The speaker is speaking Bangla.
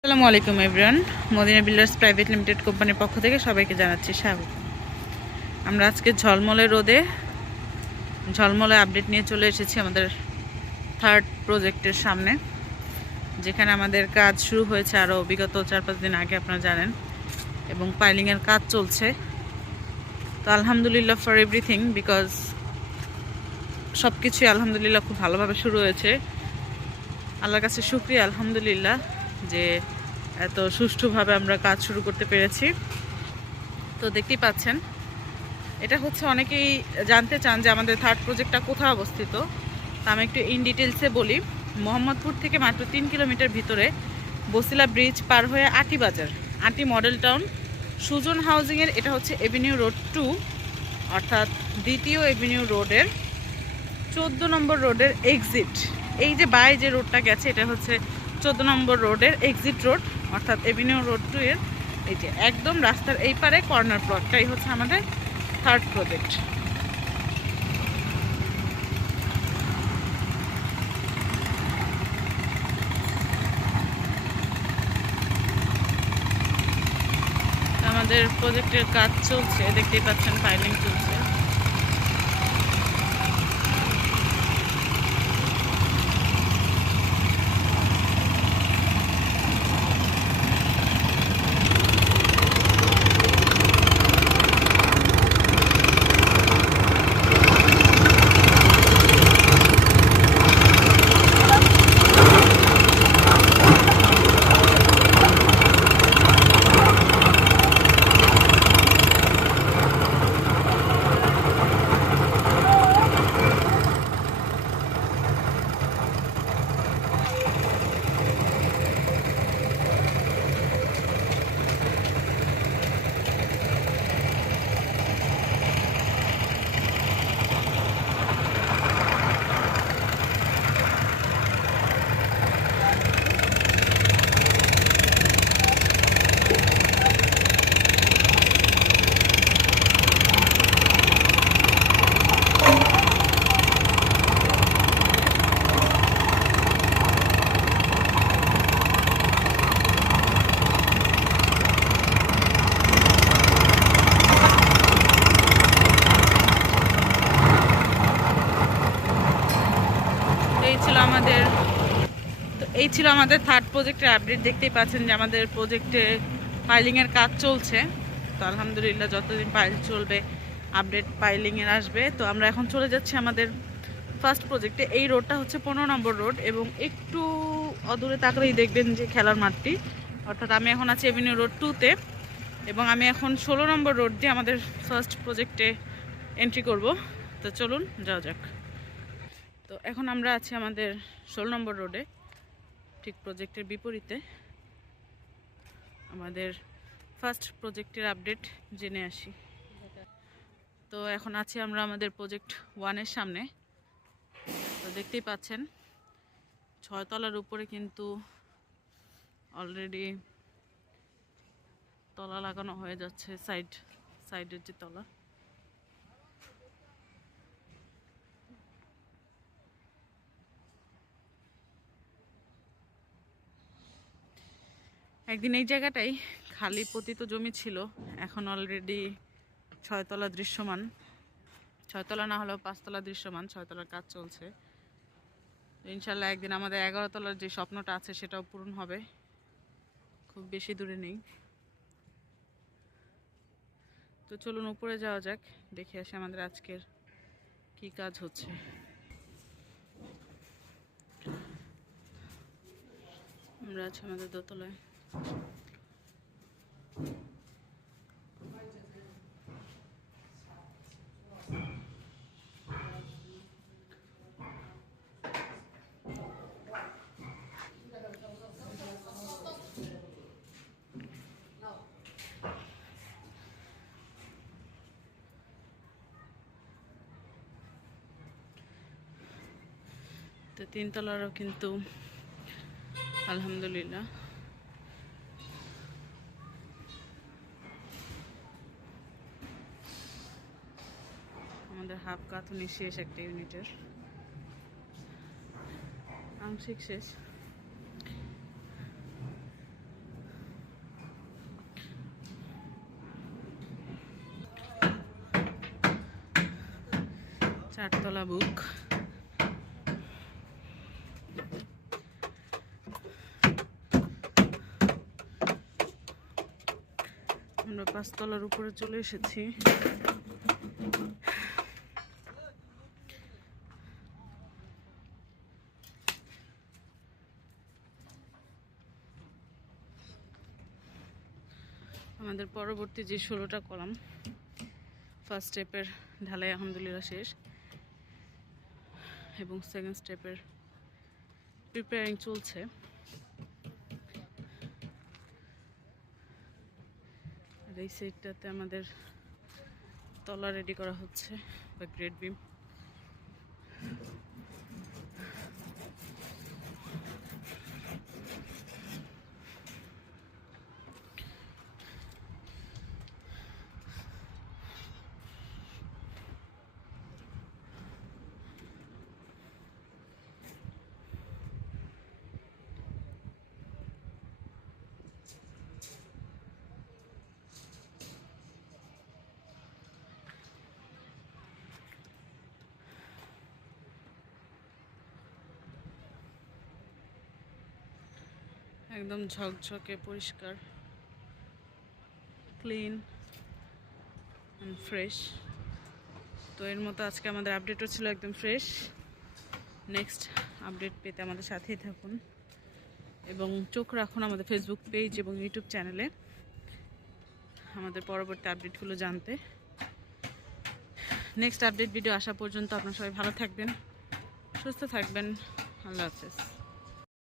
আসসালামু আলাইকুম everyone. Madina builders private limited কোম্পানির পক্ষ থেকে সবাইকে জানাচ্ছি স্বাগত। আমরা আজকে ঝলমলে রোদে ঝলমলে আপডেট নিয়ে চলে এসেছি আমাদের থার্ড প্রজেক্টের সামনে, যেখানে আমাদের কাজ শুরু হয়েছে আরও বিগত 4-5 দিন আগে, আপনারা জানেন, এবং পাইলিংয়ের কাজ চলছে। তো আলহামদুলিল্লাহ ফর এভরিথিং, বিকজ সব কিছুই আলহামদুলিল্লাহ খুব ভালোভাবে শুরু হয়েছে। আল্লাহর কাছে শুকরিয়া আলহামদুলিল্লাহ যে এত সুষ্ঠুভাবে আমরা কাজ শুরু করতে পেরেছি। তো দেখতেই পাচ্ছেন, এটা হচ্ছে অনেকেই জানতে চান যে আমাদের থার্ড প্রজেক্টটা কোথায় অবস্থিত। তা আমি একটু ইন ডিটেলসে বলি। মোহাম্মদপুর থেকে মাত্র 3 কিলোমিটার ভিতরে বসিলা ব্রিজ পার হয়ে আটি বাজার, আটি মডেল টাউন, সুজন হাউজিংয়ের এটা হচ্ছে এভিনিউ রোড 2, অর্থাৎ দ্বিতীয় এভিনিউ রোডের 14 নম্বর রোডের এক্সিট। এই যে বাই যে রোডটা গেছে এটা হচ্ছে 14 নম্বর রোডের এক্সিট রোড, অর্থাৎ এভিনিউ রোড 2 এর এই যে একদম রাস্তার এই পারে কর্নার প্লটটাই হচ্ছে আমাদের থার্ড প্রজেক্ট। আমাদের প্রজেক্টের কাজ চলছে, দেখতেই পাচ্ছেন ফাইলিং চলছে। এই ছিল আমাদের থার্ড প্রজেক্টের আপডেট। দেখতেই পাচ্ছেন যে আমাদের প্রজেক্টে পাইলিংয়ের কাজ চলছে। তো আলহামদুলিল্লাহ যতদিন পাইল চলবে আপডেট পাইলিংয়ের আসবে। তো আমরা এখন চলে যাচ্ছি আমাদের ফার্স্ট প্রজেক্টে। এই রোডটা হচ্ছে 15 নম্বর রোড, এবং একটু অদূরে তাকালেই দেখবেন যে খেলার মাঠটি, অর্থাৎ আমি এখন আছি এভিনিউ রোড 2-তে, এবং আমি এখন 16 নম্বর রোড দিয়ে আমাদের ফার্স্ট প্রজেক্টে এন্ট্রি করব। তো চলুন যাওয়া যাক। তো এখন আমরা আছি আমাদের 16 নম্বর রোডে, ঠিক প্রজেক্টের বিপরীতে। আমাদের ফার্স্ট প্রজেক্টের আপডেট জেনে আসি। তো এখন আছি আমরা আমাদের প্রজেক্ট 1-এর সামনে। তো দেখতেই পাচ্ছেন 6 তলার উপরে কিন্তু অলরেডি তলা লাগানো হয়ে যাচ্ছে, সাইডের যে তলা। একদিন এই জায়গাটাই খালি পতিত জমি ছিল, এখন অলরেডি 6 তলা দৃশ্যমান। 6 তলা না হলেও 5 তলা দৃশ্যমান, 6 তলার কাজ চলছে। ইনশাল্লাহ একদিন আমাদের 11 তলার যে স্বপ্নটা আছে সেটাও পূরণ হবে, খুব বেশি দূরে নেই। তো চলুন উপরে যাওয়া যাক, দেখে আসি আমাদের আজকের কি কাজ হচ্ছে। আমরা আছি আমাদের দোতলায়। তো 3 তলারও কিন্তু আলহামদুলিল্লাহ আমাদের হাফ কাঁথুনি শেষ, একটা ইউনিটের আংশিক শেষ। 4তলা বুক। আমরা 5তলার উপরে চলে এসেছি। আমাদের পরবর্তী যে 16টা কলাম, ফার্স্ট স্টেপের ঢালাই আলহামদুলিল্লাহ শেষ এবং সেকেন্ড স্টেপের প্রিপেয়ারিং চলছে। আর এই সাইডটাতে আমাদের তলা রেডি করা হচ্ছে বা গ্রেড বিম। একদম ঝকঝকে পরিষ্কার, ক্লিন অ্যান্ড ফ্রেশ। তো এর মতো আজকে আমাদের আপডেটও ছিল একদম ফ্রেশ। নেক্সট আপডেট পেতে আমাদের সাথেই থাকুন এবং চোখ রাখুন আমাদের ফেসবুক পেজ এবং ইউটিউব চ্যানেলে আমাদের পরবর্তী আপডেটগুলো জানতে। নেক্সট আপডেট ভিডিও আসা পর্যন্ত আপনারা সবাই ভালো থাকবেন, সুস্থ থাকবেন। আল্লাহ হাফেজ।